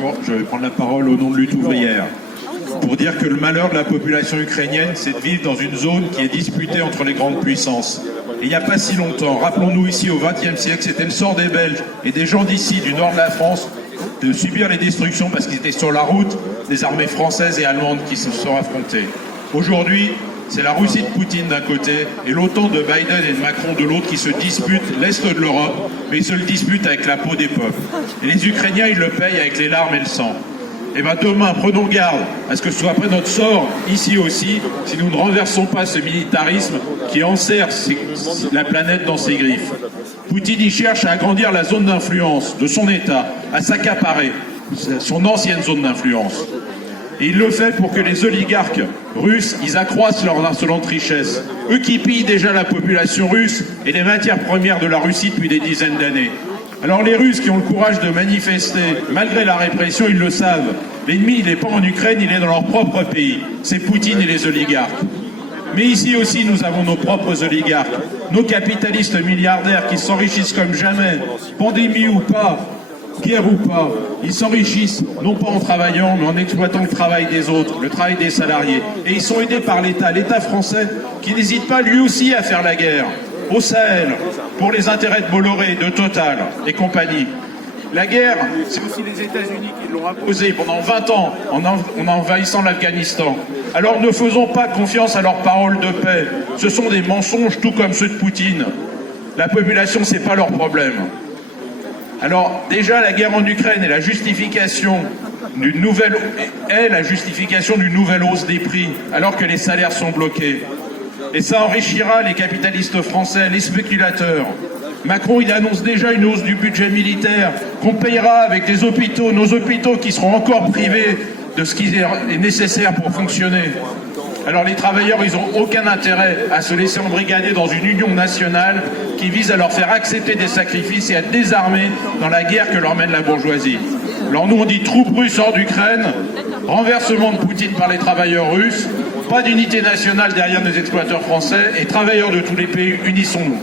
Bonjour, je vais prendre la parole au nom de Lutte ouvrière pour dire que le malheur de la population ukrainienne, c'est de vivre dans une zone qui est disputée entre les grandes puissances. Et il n'y a pas si longtemps, rappelons-nous ici au XXe siècle, c'était le sort des Belges et des gens d'ici, du nord de la France, de subir les destructions parce qu'ils étaient sur la route des armées françaises et allemandes qui se sont affrontées. Aujourd'hui, c'est la Russie de Poutine d'un côté et l'OTAN de Biden et de Macron de l'autre qui se disputent l'Est de l'Europe, mais ils se le disputent avec la peau des peuples. Et les Ukrainiens, ils le payent avec les larmes et le sang. Et bien demain, prenons garde à ce que ce soit après notre sort, ici aussi, si nous ne renversons pas ce militarisme qui enserre la planète dans ses griffes. Poutine y cherche à agrandir la zone d'influence de son État, à s'accaparer son ancienne zone d'influence. Et il le fait pour que les oligarques russes, ils accroissent leur insolente richesse. Eux qui pillent déjà la population russe et les matières premières de la Russie depuis des dizaines d'années. Alors les Russes qui ont le courage de manifester, malgré la répression, ils le savent. L'ennemi, il n'est pas en Ukraine, il est dans leur propre pays. C'est Poutine et les oligarques. Mais ici aussi, nous avons nos propres oligarques, nos capitalistes milliardaires qui s'enrichissent comme jamais, pandémie ou pas, guerre ou pas, ils s'enrichissent non pas en travaillant, mais en exploitant le travail des autres, le travail des salariés. Et ils sont aidés par l'État français, qui n'hésite pas lui aussi à faire la guerre, au Sahel, pour les intérêts de Bolloré, de Total et compagnie. La guerre, c'est aussi les États-Unis qui l'ont imposée pendant 20 ans en envahissant l'Afghanistan. Alors ne faisons pas confiance à leurs paroles de paix. Ce sont des mensonges tout comme ceux de Poutine. La population, c'est pas leur problème. Alors déjà la guerre en Ukraine est la justification d'une nouvelle hausse des prix alors que les salaires sont bloqués. Et ça enrichira les capitalistes français, les spéculateurs. Macron, il annonce déjà une hausse du budget militaire qu'on payera avec des hôpitaux, nos hôpitaux qui seront encore privés de ce qui est nécessaire pour fonctionner. Alors les travailleurs, ils n'ont aucun intérêt à se laisser embrigader dans une union nationale qui vise à leur faire accepter des sacrifices et à désarmer dans la guerre que leur mène la bourgeoisie. Alors nous, on dit troupes russes hors d'Ukraine, renversement de Poutine par les travailleurs russes, pas d'unité nationale derrière nos exploiteurs français et travailleurs de tous les pays, unissons-nous.